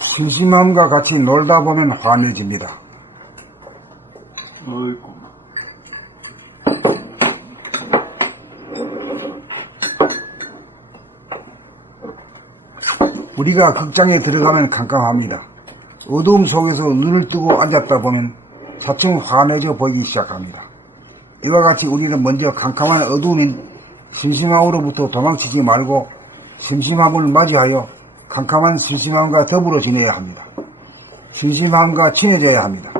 심심함과 같이 놀다 보면 환해집니다. 어이구. 우리가 극장에 들어가면 깜깜합니다. 어두움 속에서 눈을 뜨고 앉았다 보면 차츰 환해져 보이기 시작합니다. 이와 같이 우리는 먼저 캄캄한 어두움인 심심함으로부터 도망치지 말고 심심함을 맞이하여 캄캄한 심심함과 더불어 지내야 합니다. 심심함과 친해져야 합니다.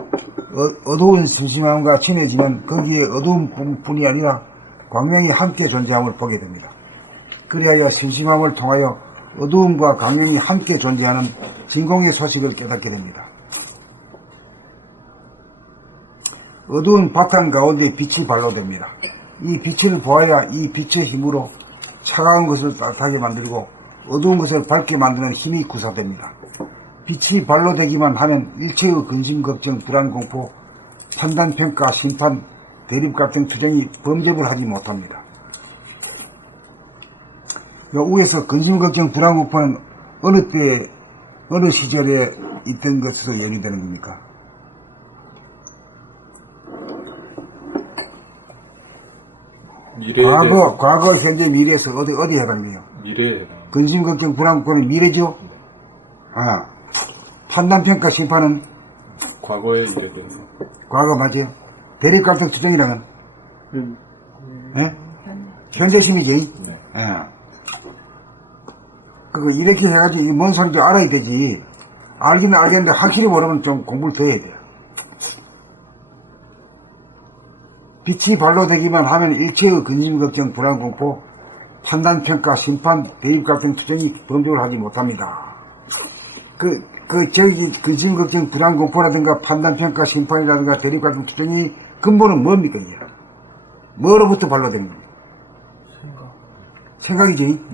어두운 심심함과 친해지면 거기에 어두움뿐이 아니라 광명이 함께 존재함을 보게 됩니다. 그리하여 심심함을 통하여 어두움과 광명이 함께 존재하는 진공의 소식을 깨닫게 됩니다. 어두운 바탕 가운데 빛이 발로됩니다. 이 빛을 보아야 이 빛의 힘으로 차가운 것을 따뜻하게 만들고 어두운 것을 밝게 만드는 힘이 구사됩니다. 빛이 발로되기만 하면 일체의 근심, 걱정, 불안, 공포, 판단, 평가, 심판, 대립 같은 투쟁이 범접을 하지 못합니다. 위에서 근심, 걱정, 불안, 공포는 어느 때, 어느 시절에 있던 것으로 얘기되는 겁니까? 미래에 대해서. 과거, 현재, 미래에서 어디 해당돼요? 미래에 해당. 근심, 걱정, 불안, 공포는 미래죠? 판단, 평가, 심판은? 과거의 일에 대해서. 과거 맞아요? 대립 같은 투쟁이라면? 예? 현재심이지? 네. 예. 그거 이렇게 해가지고 뭔 소리인지 알아야 되지. 알기는 알겠는데 확실히 모르면 좀 공부를 더 해야 돼요. 빛이 발로되기만 하면 일체의 근심, 걱정, 불안, 공포, 판단, 평가, 심판, 대입 같은 투쟁이 범접을 하지 못합니다. 근심, 걱정, 불안, 공포라든가 판단, 평가, 심판이라든가 대립 같은 투쟁이 근본은 뭡니까, 이게? 뭐로부터 발로되는 겁니까? 생각이지?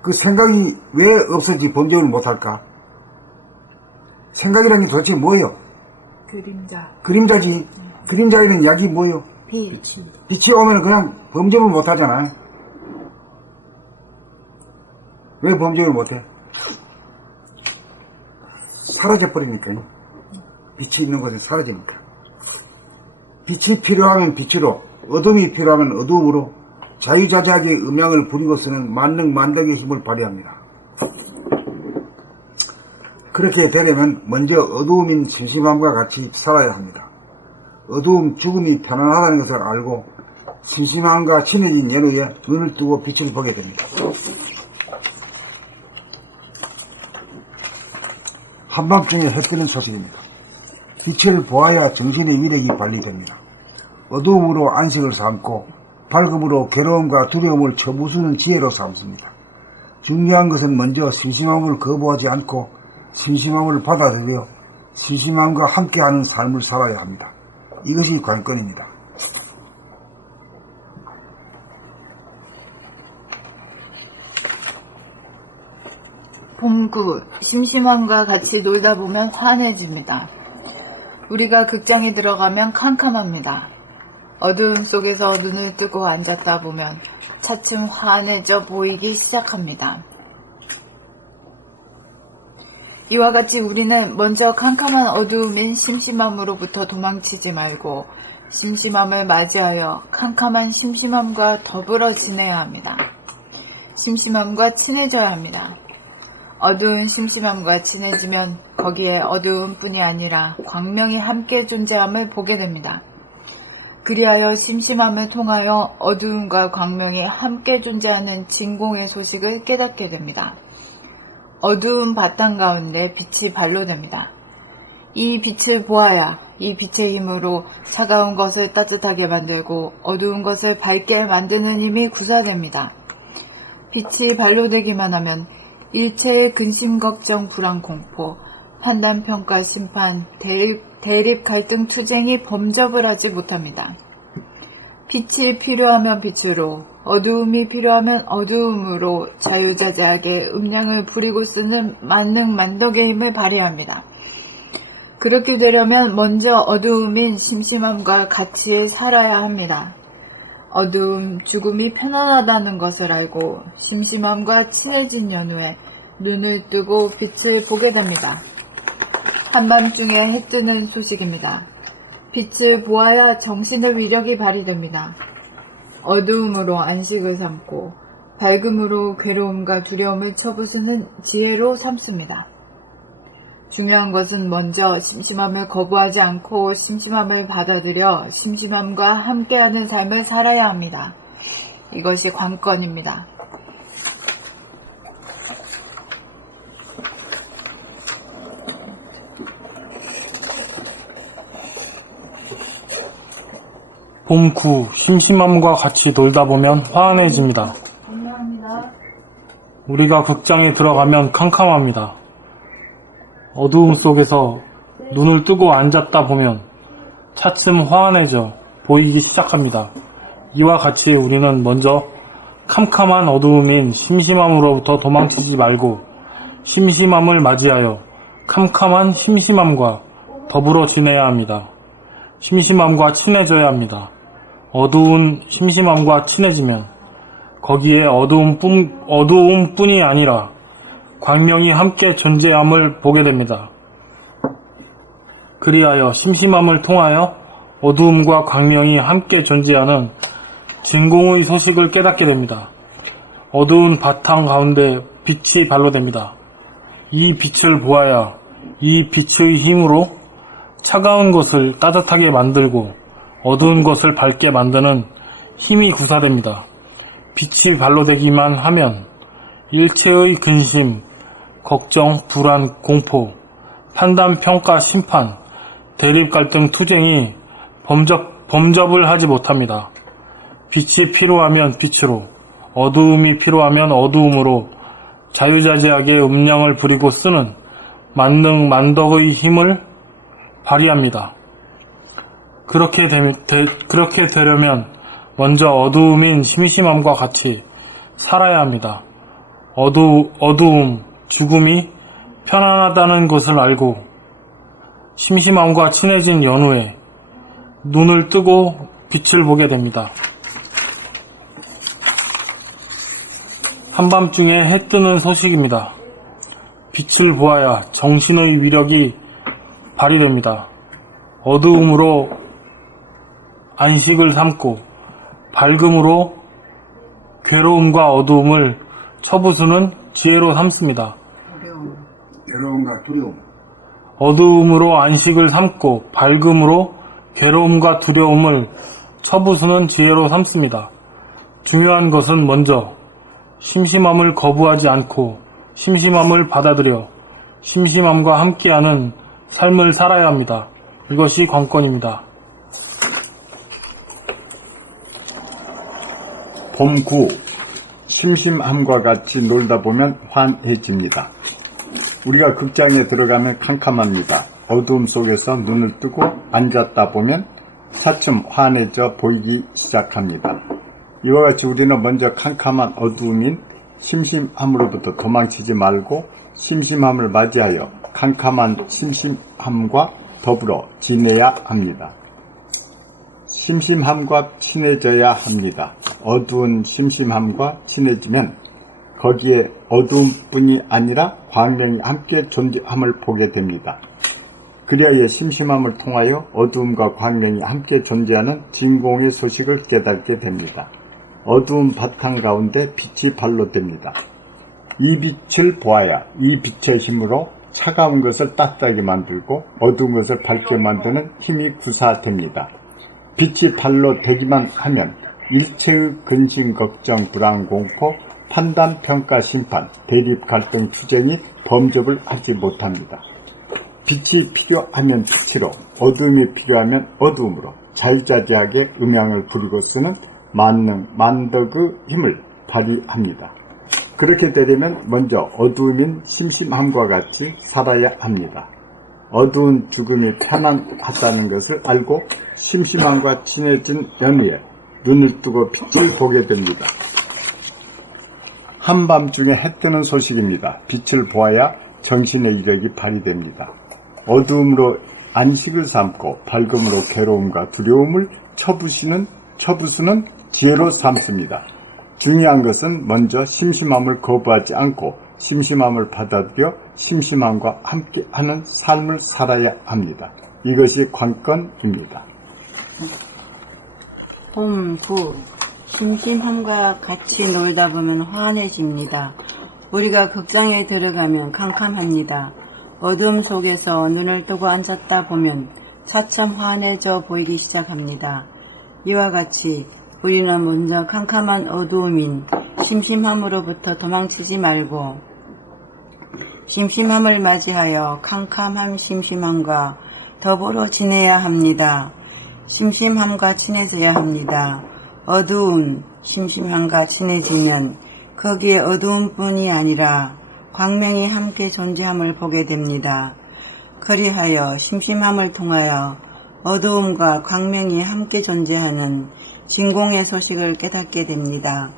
그 생각이 왜 없어지 범접을 못할까? 생각이라는 게 도대체 뭐예요? 그림자지. 그림자에는 약이 뭐예요? 빛이 오면 그냥 범접을 못하잖아요. 왜 범접을 못해? 사라져버리니까요. 빛이 있는 곳에 사라지니까. 빛이 필요하면 빛으로, 어둠이 필요하면 어둠으로 자유자재하게 음양을 부리고서는 만능만덕의 힘을 발휘합니다. 그렇게 되려면 먼저 어두움인 심심함과 같이 살아야 합니다. 어두움, 죽음이 편안하다는 것을 알고 심심함과 친해진 연후에 눈을 뜨고 빛을 보게 됩니다. 한밤중에 해 뜨는 소식입니다. 빛을 보아야 정신의 위력이 발휘됩니다. 어두움으로 안식을 삼고 밝음으로 괴로움과 두려움을 쳐부수는 지혜로 삼습니다. 중요한 것은 먼저 심심함을 거부하지 않고 심심함을 받아들여 심심함과 함께하는 삶을 살아야 합니다. 이것이 관건입니다. 봄구, 심심함과 같이 놀다 보면 환해집니다. 우리가 극장에 들어가면 캄캄합니다. 어두움 속에서 눈을 뜨고 앉았다 보면 차츰 환해져 보이기 시작합니다. 이와 같이 우리는 먼저 캄캄한 어두움인 심심함으로부터 도망치지 말고 심심함을 맞이하여 캄캄한 심심함과 더불어 지내야 합니다. 심심함과 친해져야 합니다. 어두운 심심함과 친해지면 거기에 어두움뿐이 아니라 광명이 함께 존재함을 보게 됩니다. 그리하여 심심함을 통하여 어두움과 광명이 함께 존재하는 진공의 소식을 깨닫게 됩니다. 어두운 바탕 가운데 빛이 발로됩니다. 이 빛을 보아야 이 빛의 힘으로 차가운 것을 따뜻하게 만들고 어두운 것을 밝게 만드는 힘이 구사됩니다. 빛이 발로되기만 하면 일체의 근심, 걱정, 불안, 공포, 판단, 평가, 심판, 대립, 갈등, 투쟁이 범접을 하지 못합니다. 빛이 필요하면 빛으로, 어두움이 필요하면 어두움으로 자유자재하게 음량을 부리고 쓰는 만능만덕의 힘을 발휘합니다. 그렇게 되려면 먼저 어두움인 심심함과 같이 살아야 합니다. 어두움, 죽음이 편안하다는 것을 알고 심심함과 친해진 연후에 눈을 뜨고 빛을 보게 됩니다. 한밤중에 해 뜨는 소식입니다. 빛을 보아야 정신의 위력이 발휘됩니다. 어두움으로 안식을 삼고 밝음으로 괴로움과 두려움을 쳐부수는 지혜로 삼습니다. 중요한 것은 먼저 심심함을 거부하지 않고 심심함을 받아들여 심심함과 함께하는 삶을 살아야 합니다. 이것이 관건입니다. 봄 9. 심심함과 같이 놀다 보면 화안해집니다. 감사합니다. 우리가 극장에 들어가면 캄캄합니다. 어두움 속에서 눈을 뜨고 앉았다 보면 차츰 화안해져 보이기 시작합니다. 이와 같이 우리는 먼저 캄캄한 어두움인 심심함으로부터 도망치지 말고 심심함을 맞이하여 캄캄한 심심함과 더불어 지내야 합니다. 심심함과 친해져야 합니다. 어두운 심심함과 친해지면 거기에 어두움뿐이 아니라 광명이 함께 존재함을 보게 됩니다. 그리하여 심심함을 통하여 어두움과 광명이 함께 존재하는 진공의 소식을 깨닫게 됩니다. 어두운 바탕 가운데 빛이 발로됩니다. 이 빛을 보아야 이 빛의 힘으로 차가운 것을 따뜻하게 만들고 어두운 것을 밝게 만드는 힘이 구사됩니다. 빛이 발로되기만 하면 일체의 근심, 걱정, 불안, 공포, 판단, 평가, 심판, 대립, 갈등, 투쟁이 범접을 하지 못합니다. 빛이 필요하면 빛으로, 어두움이 필요하면 어두움으로 자유자재하게 음량을 부리고 쓰는 만능, 만덕의 힘을 발휘합니다. 그렇게 되려면 먼저 어두움인 심심함과 같이 살아야 합니다. 어두움, 죽음이 편안하다는 것을 알고 심심함과 친해진 연후에 눈을 뜨고 빛을 보게 됩니다. 한밤중에 해 뜨는 소식입니다. 빛을 보아야 정신의 위력이 발휘됩니다. 어두움으로 안식을 삼고 밝음으로 괴로움과 어두움을 쳐부수는 지혜로 삼습니다. 괴로움과 두려움. 어두움으로 안식을 삼고 밝음으로 괴로움과 두려움을 쳐부수는 지혜로 삼습니다. 중요한 것은 먼저 심심함을 거부하지 않고 심심함을 받아들여 심심함과 함께하는 삶을 살아야 합니다. 이것이 관건입니다. 봄 9. 심심함과 같이 놀다 보면 환해집니다. 우리가 극장에 들어가면 캄캄합니다. 어두움 속에서 눈을 뜨고 앉았다 보면 차츰 환해져 보이기 시작합니다. 이와 같이 우리는 먼저 캄캄한 어두움인 심심함으로부터 도망치지 말고 심심함을 맞이하여 캄캄한 심심함과 더불어 지내야 합니다. 심심함과 친해져야 합니다. 어두운 심심함과 친해지면 거기에 어두움뿐이 아니라 광명이 함께 존재함을 보게 됩니다. 그리하여 심심함을 통하여 어두움과 광명이 함께 존재하는 진공의 소식을 깨닫게 됩니다. 어두운 바탕 가운데 빛이 발로됩니다. 이 빛을 보아야 이 빛의 힘으로 차가운 것을 따뜻하게 만들고 어두운 것을 밝게 만드는 힘이 구사됩니다. 빛이 발로되기만 하면 일체의 근심, 걱정, 불안, 공포, 판단, 평가, 심판, 대립, 갈등, 투쟁이 범접을 하지 못합니다. 빛이 필요하면 빛으로, 어두움이 필요하면 어두움으로 자유자재하게 음양을 부리고 쓰는 만능, 만덕의 힘을 발휘합니다. 그렇게 되려면 먼저 어두움인 심심함과 같이 살아야 합니다. 어두운 죽음이 편안하다는 것을 알고 심심함과 친해진 연후에 눈을 뜨고 빛을 보게 됩니다. 한밤중에 해 뜨는 소식입니다. 빛을 보아야 정신의 이력이 발휘됩니다. 어두움으로 안식을 삼고 밝음으로 괴로움과 두려움을 쳐부수는 지혜로 삼습니다. 중요한 것은 먼저 심심함을 거부하지 않고 심심함을 받아들여 심심함과 함께하는 삶을 살아야 합니다. 이것이 관건입니다. 봄 9. 심심함과 같이 놀다 보면 환해집니다. 우리가 극장에 들어가면 캄캄합니다. 어둠 속에서 눈을 뜨고 앉았다 보면 차츰 환해져 보이기 시작합니다. 이와 같이 우리는 먼저 캄캄한 어두움인 심심함으로부터 도망치지 말고 심심함을 맞이하여 캄캄한 심심함과 더불어 지내야 합니다. 심심함과 친해져야 합니다. 어두운 심심함과 친해지면 거기에 어두움뿐이 아니라 광명이 함께 존재함을 보게 됩니다. 그리하여 심심함을 통하여 어두움과 광명이 함께 존재하는 진공의 소식을 깨닫게 됩니다.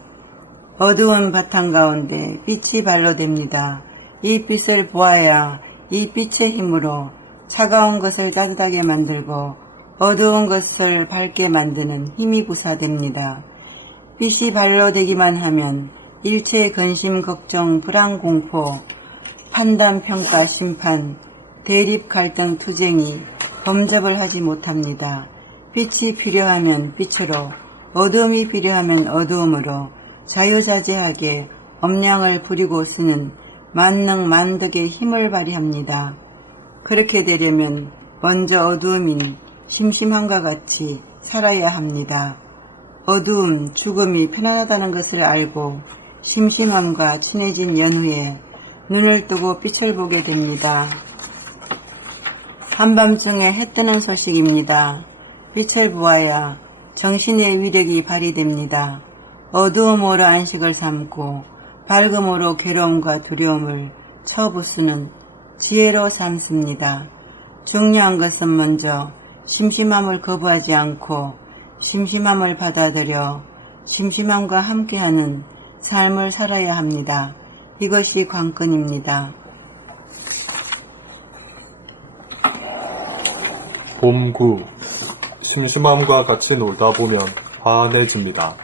어두운 바탕 가운데 빛이 발로됩니다. 이 빛을 보아야 이 빛의 힘으로 차가운 것을 따뜻하게 만들고 어두운 것을 밝게 만드는 힘이 구사됩니다. 빛이 발로되기만 하면 일체의 근심, 걱정, 불안, 공포, 판단, 평가, 심판, 대립, 갈등, 투쟁이 범접을 하지 못합니다. 빛이 필요하면 빛으로, 어두움이 필요하면 어두움으로 자유자재하게 엄량을 부리고 쓰는 만능 만덕의 힘을 발휘합니다. 그렇게 되려면 먼저 어두움인 심심함과 같이 살아야 합니다. 어두움, 죽음이 편안하다는 것을 알고 심심함과 친해진 연후에 눈을 뜨고 빛을 보게 됩니다. 한밤중에 해 뜨는 소식입니다. 빛을 보아야 정신의 위력이 발휘됩니다. 어두움으로 안식을 삼고 밝음으로 괴로움과 두려움을 쳐부수는 지혜로 삼습니다. 중요한 것은 먼저 심심함을 거부하지 않고 심심함을 받아들여 심심함과 함께하는 삶을 살아야 합니다. 이것이 관건입니다. 봄 9. 심심함과 같이 놀다 보면 환해집니다.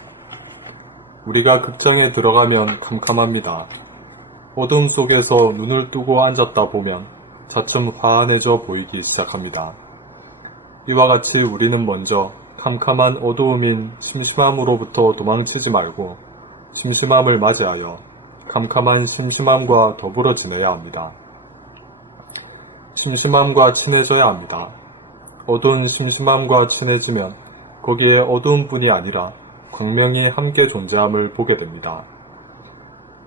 우리가 극장에 들어가면 캄캄합니다. 어둠 속에서 눈을 뜨고 앉았다 보면 차츰 환해져 보이기 시작합니다. 이와 같이 우리는 먼저 캄캄한 어두움인 심심함으로부터 도망치지 말고 심심함을 맞이하여 캄캄한 심심함과 더불어 지내야 합니다. 심심함과 친해져야 합니다. 어두운 심심함과 친해지면 거기에 어두움뿐이 아니라 광명이 함께 존재함을 보게 됩니다.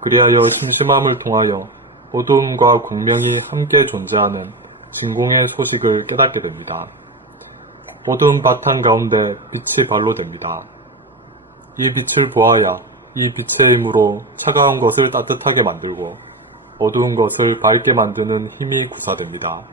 그리하여 심심함을 통하여 어두움과 광명이 함께 존재하는 진공의 소식을 깨닫게 됩니다. 어두운 바탕 가운데 빛이 발로됩니다. 이 빛을 보아야 이 빛의 힘으로 차가운 것을 따뜻하게 만들고 어두운 것을 밝게 만드는 힘이 구사됩니다.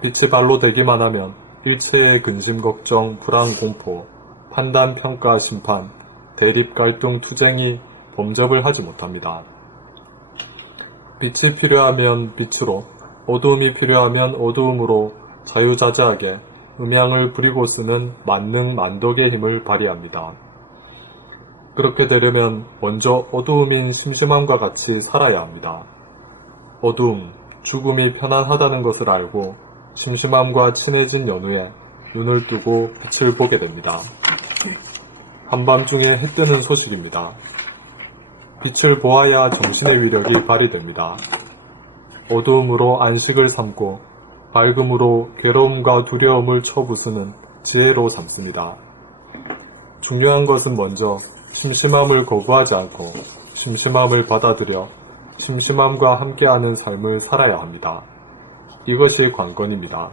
빛이 발로되기만 하면 일체의 근심, 걱정, 불안, 공포, 판단, 평가, 심판, 대립, 갈등, 투쟁이 범접을 하지 못합니다. 빛이 필요하면 빛으로, 어두움이 필요하면 어두움으로 자유자재하게 음양을 부리고 쓰는 만능 만덕의 힘을 발휘합니다. 그렇게 되려면 먼저 어두움인 심심함과 같이 살아야 합니다. 어두움, 죽음이 편안하다는 것을 알고 심심함과 친해진 연후에 눈을 뜨고 빛을 보게 됩니다. 한밤중에 해 뜨는 소식입니다. 빛을 보아야 정신의 위력이 발휘됩니다. 어두움으로 안식을 삼고 밝음으로 괴로움과 두려움을 쳐부수는 지혜로 삼습니다. 중요한 것은 먼저 심심함을 거부하지 않고 심심함을 받아들여 심심함과 함께하는 삶을 살아야 합니다. 이것이 관건입니다.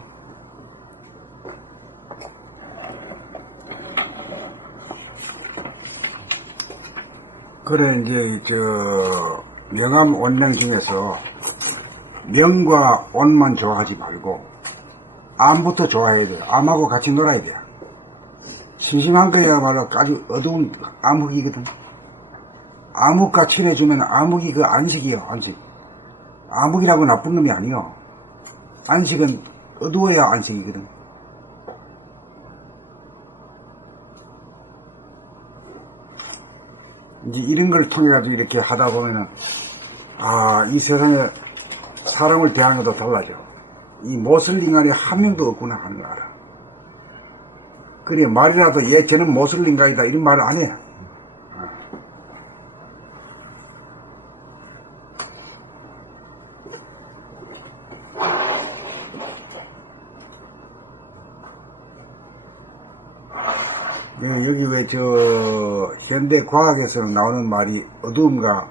그래, 이제, 명암 원령 중에서 명과 온만 좋아하지 말고 암부터 좋아해야 돼. 암하고 같이 놀아야 돼. 심심한 거야말로 아주 어두운 암흑이거든. 암흑과 친해지면 암흑이 그 안식이요, 안식. 암흑이라고 나쁜 놈이 아니요. 안식은 어두워야 안식이거든. 이제 이런 걸 통해가지고 이렇게 하다 보면은 아, 이 세상에 사람을 대하는 것도 달라져. 이 못쓸 인간이 한 명도 없구나 하는 거 알아. 그래, 말이라도 얘 쟤는 못쓸 인간이다 이런 말을 안 해. 여기 왜 현대 과학에서는 나오는 말이 어두움과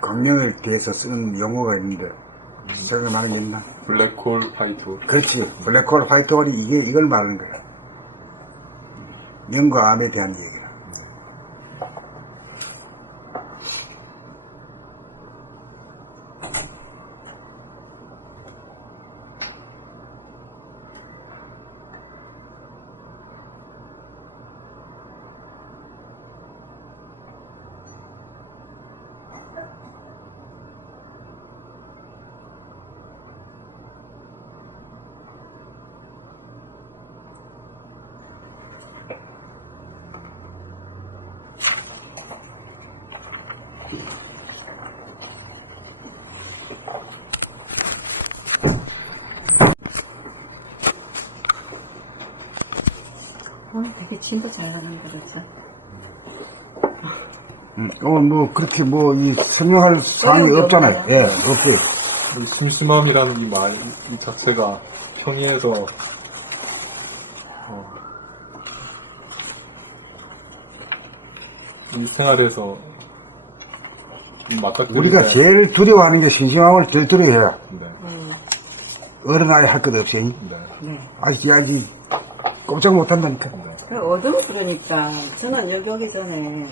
광명에 대해서 쓰는 용어가 있는데 생각나는 게 있나? 블랙홀 화이트홀. 그렇지. 블랙홀 화이트홀이 이걸 말하는 거야. 명과 암에 대한 얘기야. 되게 침도 잘 나는 거랬어. 뭐 그렇게 이 설명할 사항이 없잖아요. 예, 없어요. 이 심심함이라는 이 말 이 자체가 평이해서 이 생활에서 맞닥뜨릴 우리가 때- 제일 두려워하는 게 심심함을 제일 두려워해요. 네, 어른 아이 할 것 없이. 네, 네. 아직 꼼짝 못 한다니까. 그 어둠 그러니까 저는 여기 오기 전에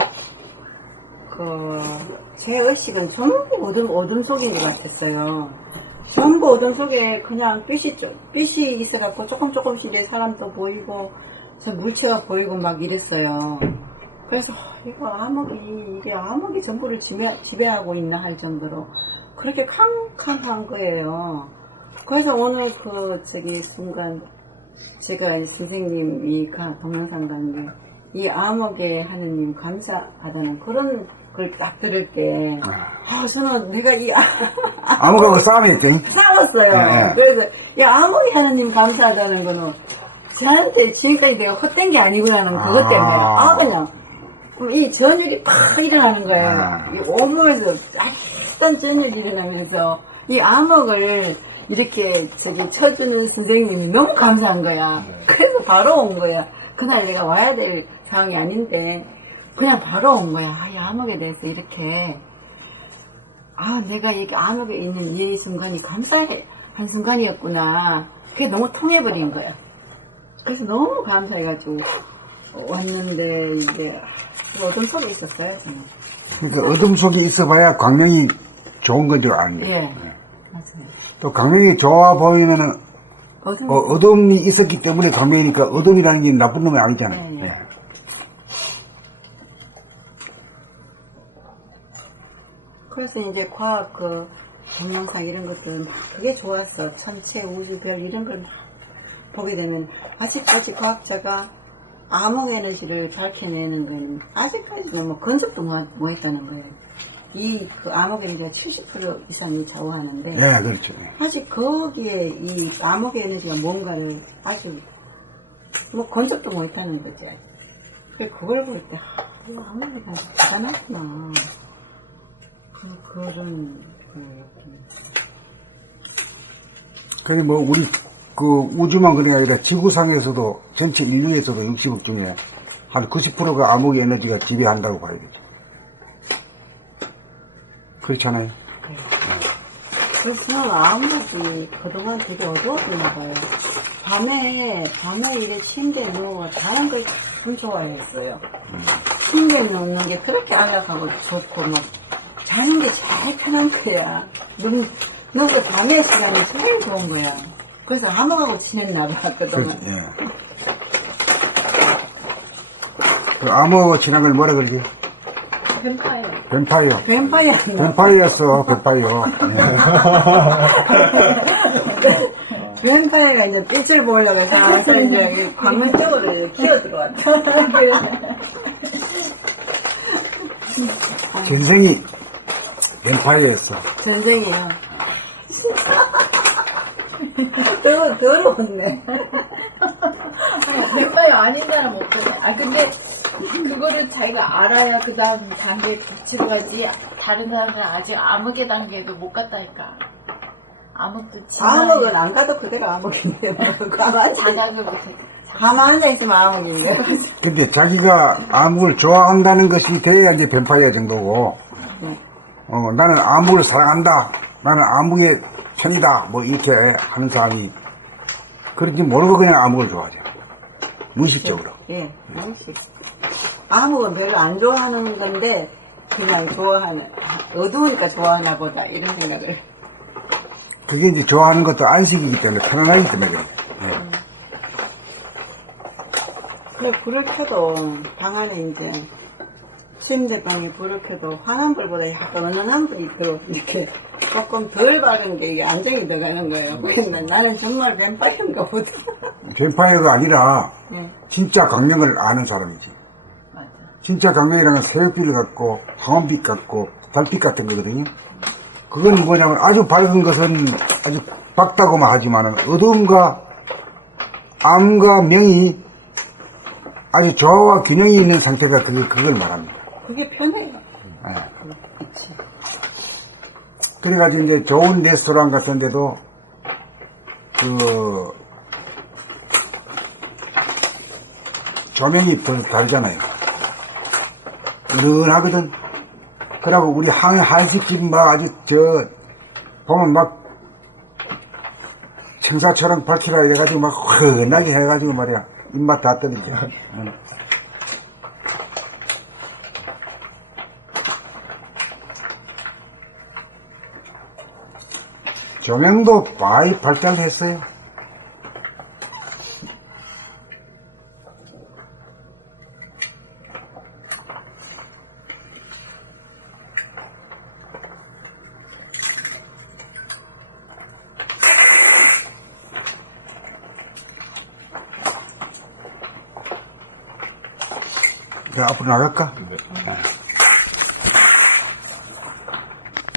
제 의식은 전부 어둠 속인 것 같았어요. 전부 어둠 속에 그냥 빛이 있어갖고 조금씩 이제 사람도 보이고 저 물체가 보이고 막 이랬어요. 그래서 이거 이게 암흑이 전부를 지배하고 있나 할 정도로 그렇게 캄캄한 거예요. 그래서 오늘 순간 제가 선생님이 동영상관에 이 암흑의 하느님 감사하다는 그런 걸 딱 들을 때, 저는 내가 아무거나 싸움이 있대. 싸웠어요. 예, 예. 그래서 이 암흑의 하느님 감사하다는 거는 저한테 지금까지 내가 헛된 게 아니구나는 그것 때문에 그냥 이 전율이 팍 일어나는 거예요. 이 온몸에서 약간 전율이 일어나면서 이 암흑을 이렇게 쳐주는 선생님이 너무 감사한 거야. 그래서 바로 온 거야. 그날 내가 와야 될 상황이 아닌데 그냥 바로 온 거야. 이 암흑에 대해서 이렇게 내가 이게 암흑에 있는 이 순간이 감사한 순간이었구나. 그게 너무 통해버린 거야. 그래서 너무 감사해가지고 왔는데 이제 어둠 속에 있었어요, 저는. 그러니까 어둠 속에 있어봐야 광명이 좋은 건 줄 아는 거예요. 예, 맞아요. 또 광명이 좋아 보이면은 어둠. 어둠이 있었기 때문에 광명이니까 어둠이라는 게 나쁜 놈이 아니잖아요. 네, 네. 예. 그래서 이제 과학 동영상 이런 것들 막 그게 좋았어. 천체, 우주, 별 이런 걸 막 보게 되면 아직까지 과학자가 암흑 에너지를 밝혀내는 건 아직까지는 근접도 못 했다는 거예요. 암흑 에너지가 70% 이상이 좌우하는데 예, 그렇죠. 아직 거기에 이 암흑 에너지가 뭔가를 아직 건접도 못 했다는 거죠. 그걸 볼 때 이 암흑 에너지 대단하구나. 그런 그래 우리 우주만 그런 게 아니라 지구상에서도 전체 인류에서도 60억 중에 한 90%가 암흑 에너지가 지배한다고 봐야겠죠. 그렇잖아요. 그래서 저는 암흑이 그동안 되게 어두웠나 봐요. 밤에 이래 침대에 누워 자는 걸 참 좋아했어요. 침대에 누우는 게 그렇게 안락하고 좋고 자는 게 제일 편한 거야. 너무 밤의 시간이 제일 좋은 거야. 그래서 암흑하고 지냈나 봐, 그동안. 예. 암흑하고 지난 걸 뭐라 그러지? 뱀파이어. 뱀파이어였어, 뱀파이어. 뱀파이어가 이제 빛을 보려고 해서 이제 광문 쪽으로 기어 들어왔다. 전생이 뱀파이어였어. 전쟁이에요. 더러웠네. 뱀파이어 아닌 사람 없거든. 아 근데 그거를 자기가 알아야 그 다음 단계 같이로 가지. 다른 사람들은 아직 암흑의 단계도 못 갔다니까. 암흑도 암흑은 안 가도 그대로 암흑인데. 가만 자각을 못해. 가만 앉아있으면 암흑인데. 근데 자기가 암흑을 좋아한다는 것이 돼야 이제 뱀파이어 정도고, 나는 암흑을 사랑한다. 나는 암흑의 편이다. 뭐 이렇게 하는 사람이 그런지 모르고 그냥 암흑을 좋아하죠. 무의식적으로. 예, 무의식. 암흑은 별로 안 좋아하는 건데, 그냥 좋아하는, 어두우니까 좋아하나 보다, 이런 생각을. 그게 이제 좋아하는 것도 안식이기 때문에 편안하기 때문에 그래요. 그래, 불을 켜도, 방 안에 이제, 침대방에 불을 켜도 환한불보다 약간 은은한 불이 들어, 이렇게 조금 덜 밝은 게 이게 안정이 들어가는 거예요. 그래서 나는 정말 뱀파이어인가 보다. 뱀파이어가 아니라 응. 진짜 강령을 아는 사람이지. 맞아. 진짜 강령이라는 건 새벽빛 같고 황혼빛 같고 달빛 같은 거거든요. 그건 뭐냐면 아주 밝은 것은 아주 밝다고만 하지만은 어두움과 암과 명이 아주 조화와 균형이 있는 상태가 그걸 말합니다. 그게 편해요. 예. 그치. 그래가지고 이제 좋은 레스토랑 같은 데도 그 조명이 다르잖아요. 은은하거든. 그러고 우리 한식집 막 아주 보면 막 청사처럼 밝히라 이래가지고 막 환하게 해가지고 말이야. 입맛 다 떨리죠. 응. 조명도 많이 발달했어요. 자, 앞으로 나갈까?